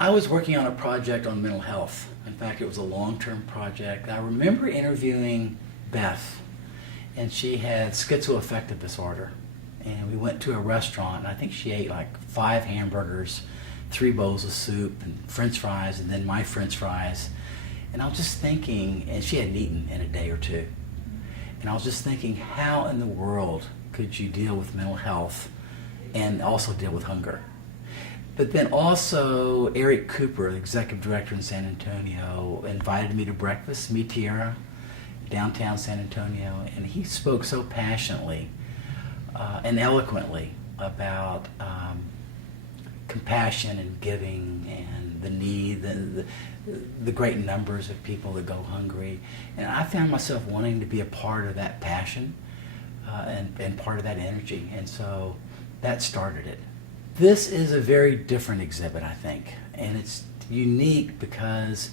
I was working on a project on mental health. In fact, it was a long-term project. I remember interviewing Beth, and she had schizoaffective disorder. And we went to a restaurant, and I think she ate like 5 hamburgers, 3 bowls of soup, and French fries, and then my French fries. And I was just thinking, and she hadn't eaten in a day or two. And I was just thinking, how in the world could you deal with mental health and also deal with hunger? But then also, Eric Cooper, the executive director in San Antonio, invited me to breakfast, Mi Tierra, downtown San Antonio, and he spoke so passionately and eloquently about compassion and giving and the need, the great numbers of people that go hungry. And I found myself wanting to be a part of that passion and part of that energy. And so that started it. This is a very different exhibit, I think, and it's unique because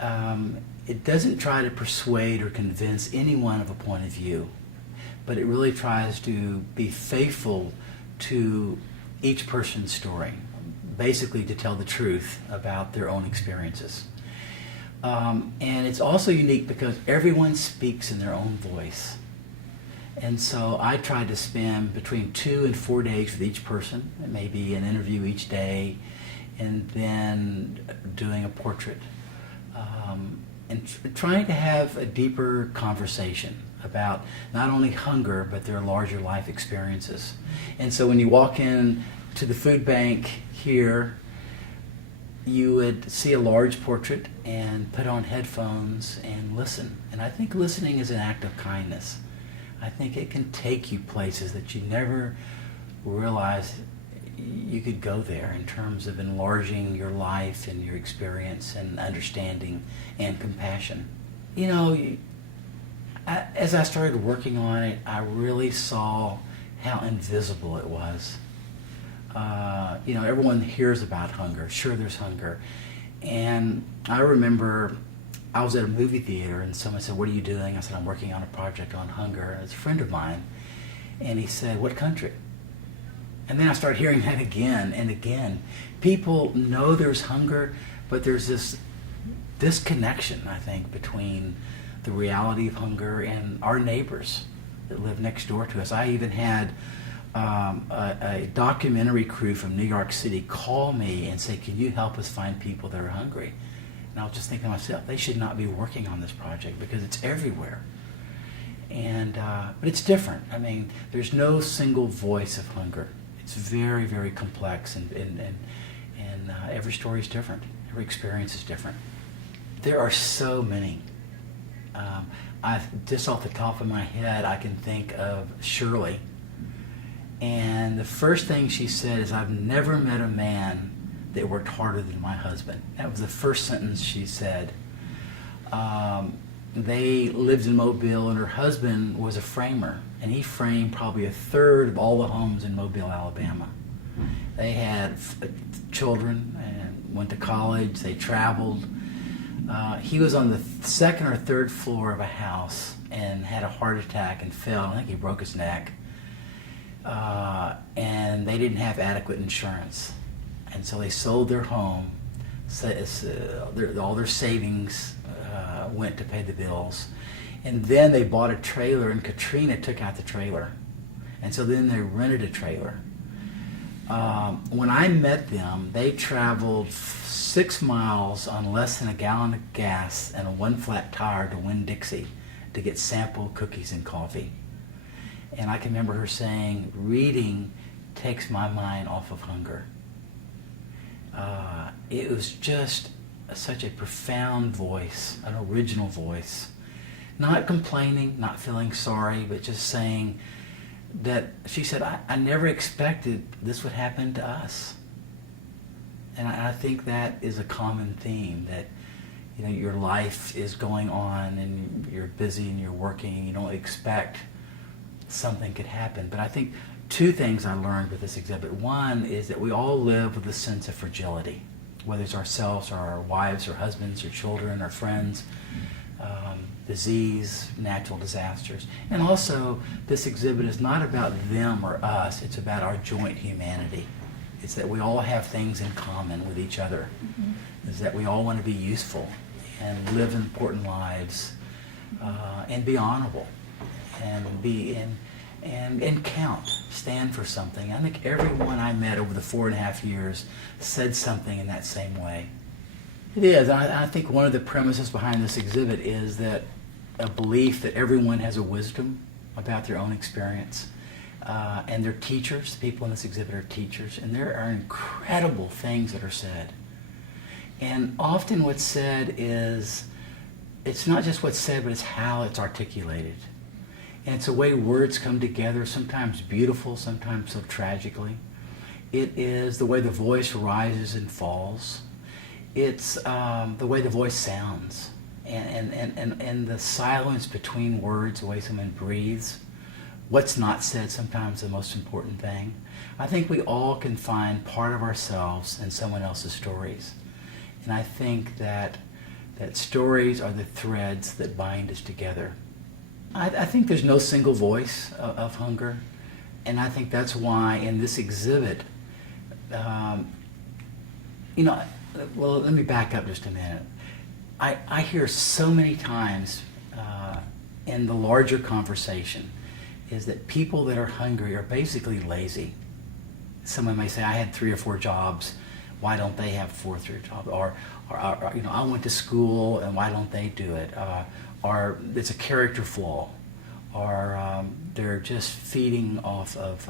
it doesn't try to persuade or convince anyone of a point of view, but it really tries to be faithful to each person's story, basically to tell the truth about their own experiences. And it's also unique because everyone speaks in their own voice. And so I tried to spend between 2 and 4 days with each person, maybe an interview each day, and then doing a portrait. And trying to have a deeper conversation about not only hunger, but their larger life experiences. And so when you walk in to the food bank here, you would see a large portrait and put on headphones and listen. And I think listening is an act of kindness. I think it can take you places that you never realized you could go there in terms of enlarging your life and your experience and understanding and compassion. You know, as I started working on it, I really saw how invisible it was. You know, everyone hears about hunger. Sure, there's hunger. And I remember I was at a movie theater and someone said, "What are you doing?" I said, "I'm working on a project on hunger." And it's a friend of mine. And he said, "What country?" And then I started hearing that again and again. People know there's hunger, but there's this disconnection, I think, between the reality of hunger and our neighbors that live next door to us. I even had a documentary crew from New York City call me and say, "Can you help us find people that are hungry?" And I was just thinking to myself, they should not be working on this project because it's everywhere. And but it's different. I mean, there's no single voice of hunger. It's very, very complex, and every story is different. Every experience is different. There are so many. Just off the top of my head, I can think of Shirley. And the first thing she said is, "I've never met a man that worked harder than my husband." That was the first sentence she said. They lived in Mobile, and her husband was a framer, and he framed probably a third of all the homes in Mobile, Alabama. They had children and went to college. They traveled. He was on the second or third floor of a house and had a heart attack and fell. I think he broke his neck. And they didn't have adequate insurance. And so they sold their home. All their savings went to pay the bills. And then they bought a trailer, and Katrina took out the trailer. And so then they rented a trailer. When I met them, they traveled 6 miles on less than a gallon of gas and a 1 flat tire to Winn-Dixie to get sample cookies and coffee. And I can remember her saying, "Reading takes my mind off of hunger." It was just such a profound voice, an original voice. Not complaining, not feeling sorry, but just saying that, she said, I never expected this would happen to us. And I think that is a common theme, that you know, your life is going on and you're busy and you're working and you don't expect something could happen. But I think 2 things I learned with this exhibit. One is that we all live with a sense of fragility, whether it's ourselves or our wives or husbands or children or friends, disease, natural disasters. And also, this exhibit is not about them or us, it's about our joint humanity. It's that we all have things in common with each other. Is that we all want to be useful and live important lives and be honorable and be and count, stand for something. I think everyone I met over the 4.5 years said something in that same way. It is. I think one of the premises behind this exhibit is that a belief that everyone has a wisdom about their own experience. And they're teachers. The people in this exhibit are teachers. And there are incredible things that are said. And often what's said is, it's not just what's said, but it's how it's articulated. And it's the way words come together, sometimes beautiful, sometimes so tragically. It is the way the voice rises and falls. It's the way the voice sounds. And the silence between words, the way someone breathes. What's not said, sometimes the most important thing. I think we all can find part of ourselves in someone else's stories. And I think that stories are the threads that bind us together. I think there's no single voice of hunger. And I think that's why in this exhibit, well, let me back up just a minute. I hear so many times in the larger conversation is that people that are hungry are basically lazy. Someone may say, I had 3 or 4 jobs, why don't they have 4 or 3 jobs? Or I went to school and why don't they do it? Or it's a character flaw. Or they're just feeding off of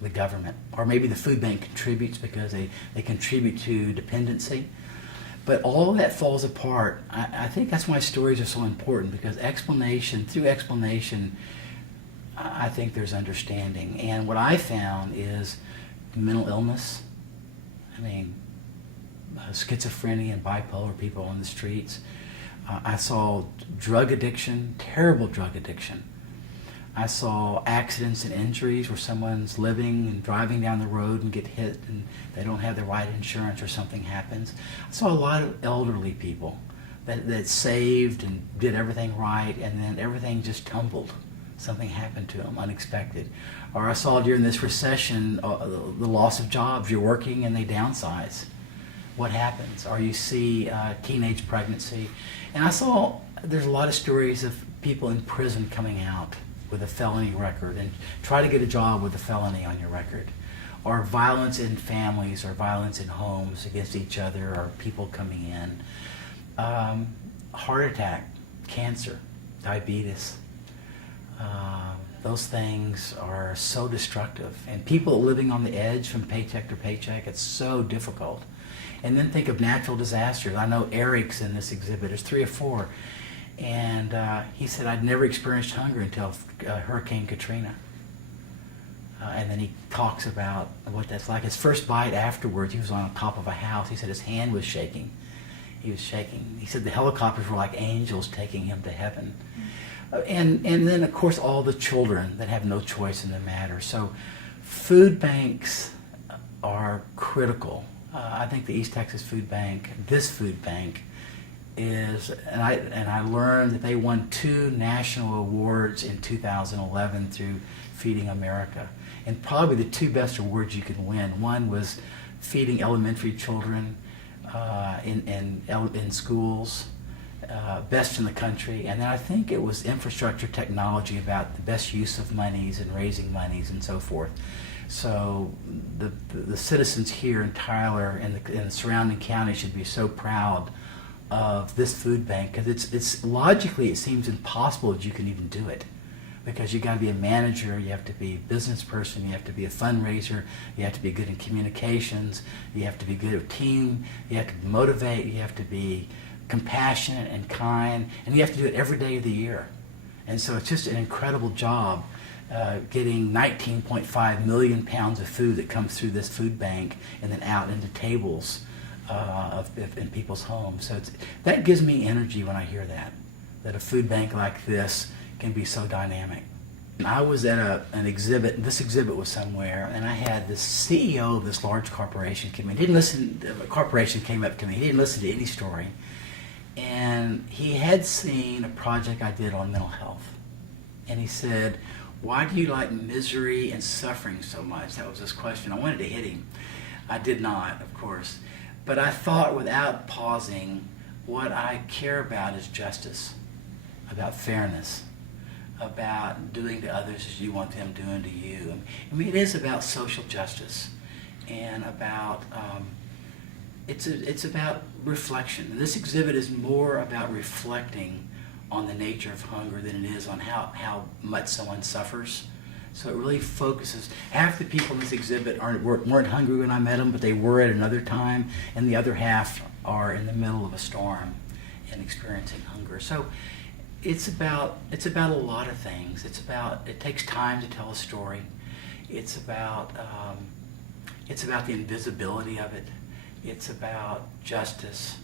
the government. Or maybe the food bank contributes because they contribute to dependency. But all of that falls apart. I think that's why stories are so important, because through explanation, I think there's understanding. And what I found is mental illness. I mean, schizophrenia and bipolar people on the streets. I saw drug addiction, terrible drug addiction. I saw accidents and injuries where someone's living and driving down the road and get hit and they don't have the right insurance or something happens. I saw a lot of elderly people that saved and did everything right, and then everything just tumbled. Something happened to them, unexpected. Or I saw during this recession the loss of jobs. You're working and they downsize. What happens? Or you see teenage pregnancy. And I saw there's a lot of stories of people in prison coming out with a felony record and try to get a job with a felony on your record. Or violence in families or violence in homes against each other or people coming in. Heart attack, cancer, diabetes. Those things are so destructive. And people living on the edge from paycheck to paycheck, it's so difficult. And then think of natural disasters. I know Eric's in this exhibit. There's 3 or 4. And he said, I'd never experienced hunger until Hurricane Katrina. And then he talks about what that's like. His first bite afterwards, he was on top of a house. He said his hand was shaking. He was shaking. He said the helicopters were like angels taking him to heaven. And then, of course, all the children that have no choice in the matter. So food banks are critical. I think the East Texas Food Bank, this food bank, is, and I learned that they won 2 national awards in 2011 through Feeding America. And probably the 2 best awards you can win. One was feeding elementary children in schools. Best in the country, and then I think it was infrastructure technology about the best use of monies and raising monies and so forth. So the citizens here in Tyler and the surrounding county should be so proud of this food bank, because it's logically it seems impossible that you can even do it, because you got to be a manager, you have to be a business person, you have to be a fundraiser, you have to be good in communications, you have to be good at team, you have to motivate, you have to be compassionate and kind, and you have to do it every day of the year. And so it's just an incredible job getting 19.5 million pounds of food that comes through this food bank and then out into tables in people's homes. So that gives me energy when I hear that a food bank like this can be so dynamic. I was at an exhibit, this exhibit was somewhere, and I had the CEO of this large corporation come in. The corporation came up to me, he didn't listen to any story. And he had seen a project I did on mental health. And he said, why do you like misery and suffering so much? That was his question. I wanted to hit him. I did not, of course. But I thought without pausing, what I care about is justice, about fairness, about doing to others as you want them doing to you. I mean, it is about social justice and about, it's about reflection. And this exhibit is more about reflecting on the nature of hunger than it is on how much someone suffers. So it really focuses. Half the people in this exhibit weren't hungry when I met them, but they were at another time, and the other half are in the middle of a storm and experiencing hunger. So it's about a lot of things. It takes time to tell a story. It's about the invisibility of it. It's about justice.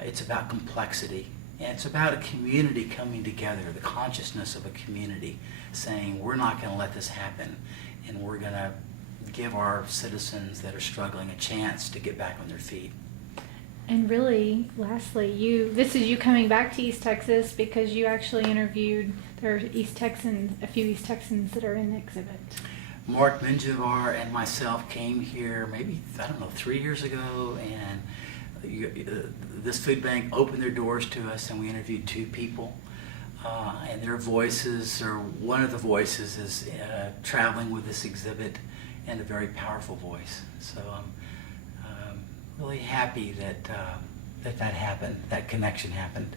It's about complexity. And it's about a community coming together, the consciousness of a community saying, we're not going to let this happen, and we're going to give our citizens that are struggling a chance to get back on their feet. And really, lastly, this is you coming back to East Texas because you actually interviewed, there are a few East Texans that are in the exhibit. Mark Menjivar and myself came here maybe, 3 years ago, and this food bank opened their doors to us, and we interviewed 2 people. And their voices, or one of the voices, is traveling with this exhibit, and a very powerful voice. So I'm really happy that happened, that connection happened.